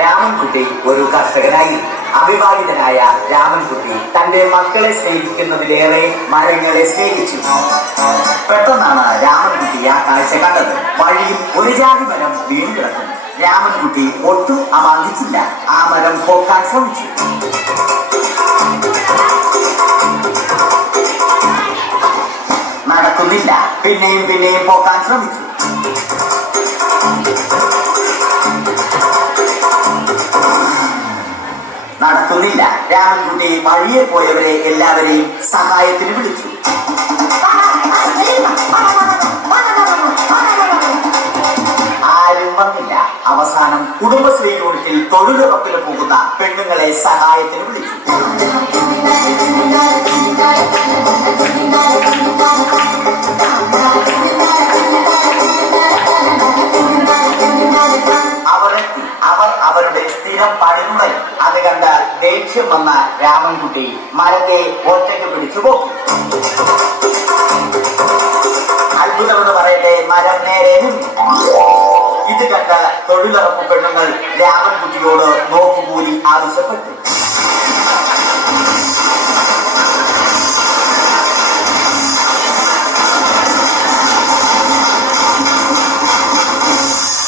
രാമൻകുട്ടി ഒരു കർഷകനായിരുന്നു. അവിവാഹിതനായ രാമൻകുട്ടി തന്റെ മക്കളെ സ്നേഹിക്കുന്നതിലേറെ മരങ്ങളെ സ്നേഹിച്ചു. പെട്ടെന്നാണ് രാമൻകുട്ടി ആ കാഴ്ച കണ്ടത്. വഴിയിൽ ഒരു ജാതി മരം വീണ് കിടക്കുന്നു. രാമൻകുട്ടി ഒട്ടും അമാന്തിച്ചില്ല. ആ മരം പൊക്കാൻ ശ്രമിച്ചു. നടക്കുന്നില്ല. പിന്നെയും പിന്നെയും പോക്കാൻ ശ്രമിച്ചു. നടക്കുന്നില്ല. രാമൻകുട്ടി വഴിയെ പോയവരെ എല്ലാവരെയും സഹായത്തിന് വിളിച്ചു. ആരും വന്നില്ല. അവസാനം കുടുംബശ്രീ യൂണിറ്റിൽ തൊഴിലുറപ്പിന് പോകുന്ന പെണ്ണുങ്ങളെ സഹായത്തിന് വിളിച്ചു. അവർ അവരുടെ സ്ഥിരം പണി തുടങ്ങി. അത് കണ്ട ദേഷ്യം വന്ന രാമൻകുട്ടി മരത്തെ ഒറ്റയ്ക്ക് പിടിച്ചു പോകും. അത്ഭുതമെന്ന് പറയട്ടെ, മരം നേരെ നിന്നു. ഇത് കണ്ട തൊഴിലുറപ്പ് പെണ്ണുങ്ങൾ രാമൻകുട്ടിയോട് നോക്കുകൂലി ആവശ്യപ്പെട്ടു.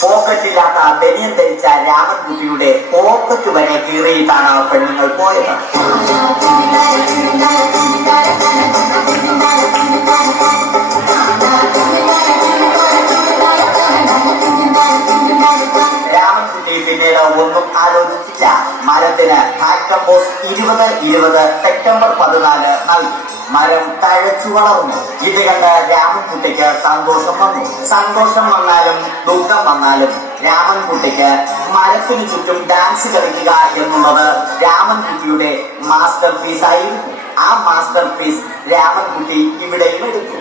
പോക്കറ്റില്ലാത്ത ബനിയൻ ധരിച്ച രാമൻകുട്ടിയുടെ പോക്കറ്റ് വരെ കീറിയിട്ടാണ് പെണ്ണുങ്ങൾ പോയത്. രാമൻകുട്ടി പിന്നീട് ഒന്നും ആലോചിച്ചില്ല. മരത്തിന് ഹാക്കംബോസ് 2020 സെപ്റ്റംബർ 14 നൽകി. മരം തഴച്ചു വളർന്നു. ഇത് കണ്ട് രാമൻകുട്ടിക്ക് സന്തോഷം വന്നു. സന്തോഷം വന്നാലും ദുഃഖം വന്നാലും രാമൻകുട്ടിക്ക് മരത്തിനു ചുറ്റും ഡാൻസ് കളിക്കുക എന്നുള്ളത് രാമൻകുട്ടിയുടെ മാസ്റ്റർ പീസ് ആയിരുന്നു. ആ മാസ്റ്റർ പീസ് രാമൻകുട്ടി ഇവിടെയും എടുത്തു.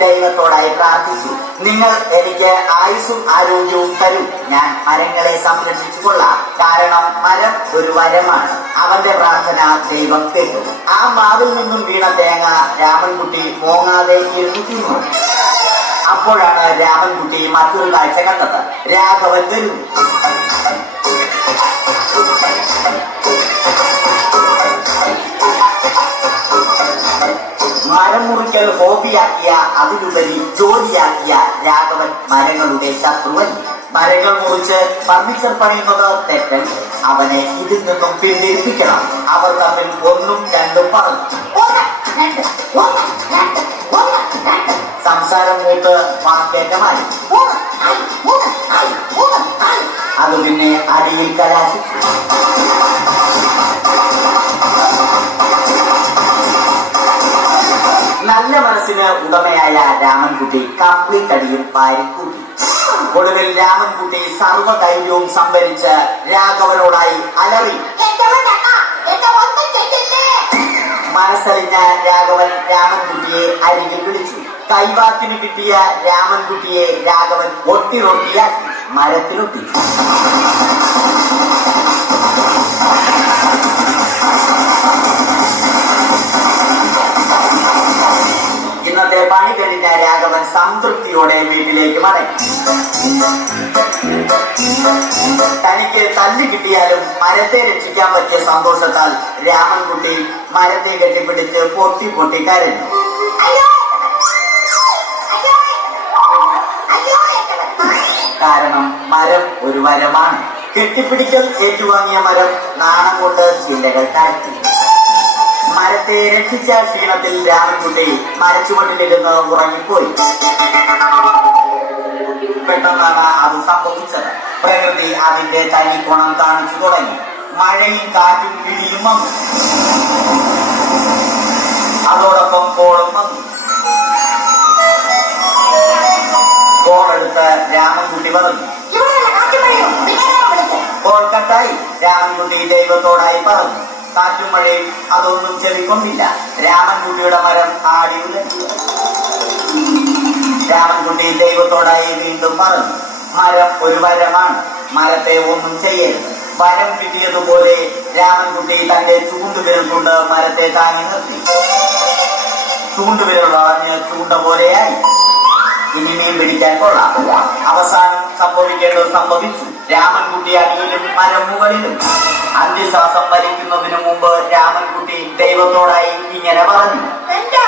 ദൈവത്തോടായി പ്രാർത്ഥിച്ചു. നിങ്ങൾ എനിക്ക് ആയുസ്സും ആരോഗ്യവും തരൂ. ഞാൻ മരങ്ങളെ സംരക്ഷിച്ചു കൊള്ളാം. കാരണം മരം ഒരു വരമാണ്. അവന്റെ പ്രാർത്ഥന ദൈവം കേട്ടു. ആ മാവിൽ നിന്നും വീണ തേങ്ങ രാമൻകുട്ടി മോങ്ങാതെ ഇരുന്നു തിന്നു. അപ്പോഴാണ് രാമൻകുട്ടി മറ്റൊരു കാഴ്ച കണ്ടത്. രാഘവൻ വരുന്നു. മരം മുറിക്കൽ ഹോബിയാക്കിയ, അതിലുപരി ജോലിയാക്കിയ രാഘവൻ മരങ്ങളുടെ ശത്രുവൻ. മരങ്ങൾ മുറിച്ച് ഫർണിച്ചർ പണിയുന്നത് തെറ്റൻ. അവനെ ഇതിൽ നിന്നും പിന്തിരിപ്പിക്കണം. അവർ തമ്മിൽ ഒന്നും രണ്ടും പറഞ്ഞു. സംസാരം മൂത്ത് വാക്കേറ്റമായി. അത് പിന്നെ അടിയിൽ കലാശിച്ചു. നല്ല മനസ്സിന് ഉടമയായ രാമൻകുട്ടി കംപ്ലീറ്റ് അടിയും വാരിക്കൂട്ടി. ഒടുവിൽ രാമൻകുട്ടി സർവ്വധൈര്യവും സംഭരിച്ച് രാഘവനോടായി അലറി. മനസ്സറിഞ്ഞ രാഘവൻ രാമൻകുട്ടിയെ അരികിൽ വിളിച്ചു. കൈവാക്കിന് കിട്ടിയ രാമൻകുട്ടിയെ രാഘവൻ ഒട്ടിറൊട്ടിയാക്കി മരത്തിലൊട്ടി. ഇന്നത്തെ പണി കഴിഞ്ഞ രാഘവൻ സംതൃപ്തിയോടെ വീട്ടിലേക്ക് മടങ്ങി. തനിക്ക് തല്ലി കിട്ടിയാലും മരത്തെ രക്ഷിക്കാൻ പറ്റിയ സന്തോഷത്താൽ രാമൻകുട്ടി മരത്തെ കെട്ടിപ്പിടിച്ച് പൊട്ടി പൊട്ടി കരഞ്ഞു. കാരണം മരം ഒരു വരമാണ്. കെട്ടിപ്പിടിക്കൽ ഏറ്റുവാങ്ങിയ മരം നാണം കൊണ്ട് ചില്ലകൾ താഴ്ത്തി. മരത്തെ രക്ഷിച്ച ക്ഷീണത്തിൽ രാമൻകുട്ടി മരച്ചുവട്ടിലിരുന്ന് ഉറങ്ങിപ്പോയി. പെട്ടെന്നാണ് അത് സംഭവിച്ചത്. പ്രകൃതി അതിന്റെ തനിക്കോണം കാണിച്ചു തുടങ്ങി. മഴയും കാറ്റും ഇടിയും വന്നു. അതോടൊപ്പം കോളും വന്നു. കോളെടുത്ത് രാമൻകുട്ടി പറഞ്ഞു. കോൾ കട്ടായി. രാമൻകുട്ടി ദൈവത്തോടായി പറഞ്ഞു. കാറ്റും മഴയും അതൊന്നും ചെവിക്കൊണ്ടില്ല. രാമൻകുട്ടിയുടെ മരം ആടി ഉലച്ചു. രാമൻകുട്ടി ദൈവത്തോടായി വീണ്ടും പറഞ്ഞു, മരം ഒരു വരമാണ്, മരത്തെ ഒന്നും ചെയ്യരുത്. വരം കിട്ടിയതുപോലെ രാമൻകുട്ടി തന്റെ ചൂണ്ടുവിരൽ കൊണ്ട് മരത്തെ താങ്ങി നിർത്തി. ചൂണ്ടുവിരൽ വളഞ്ഞ് ചൂണ്ട പോലെയായി. ഇനി മീൻ പിടിക്കാൻ കൊള്ളാം. അവസാനം സംഭവിക്കേണ്ടത് സംഭവിച്ചു. രാമൻകുട്ടി അടിയിലും മരം മുകളിലും. അന്ത്യശ്വാസം വലിക്കുന്നതിനു മുമ്പ് രാമൻകുട്ടി ദൈവത്തോടായി ഇങ്ങനെ പറഞ്ഞു, എന്റെ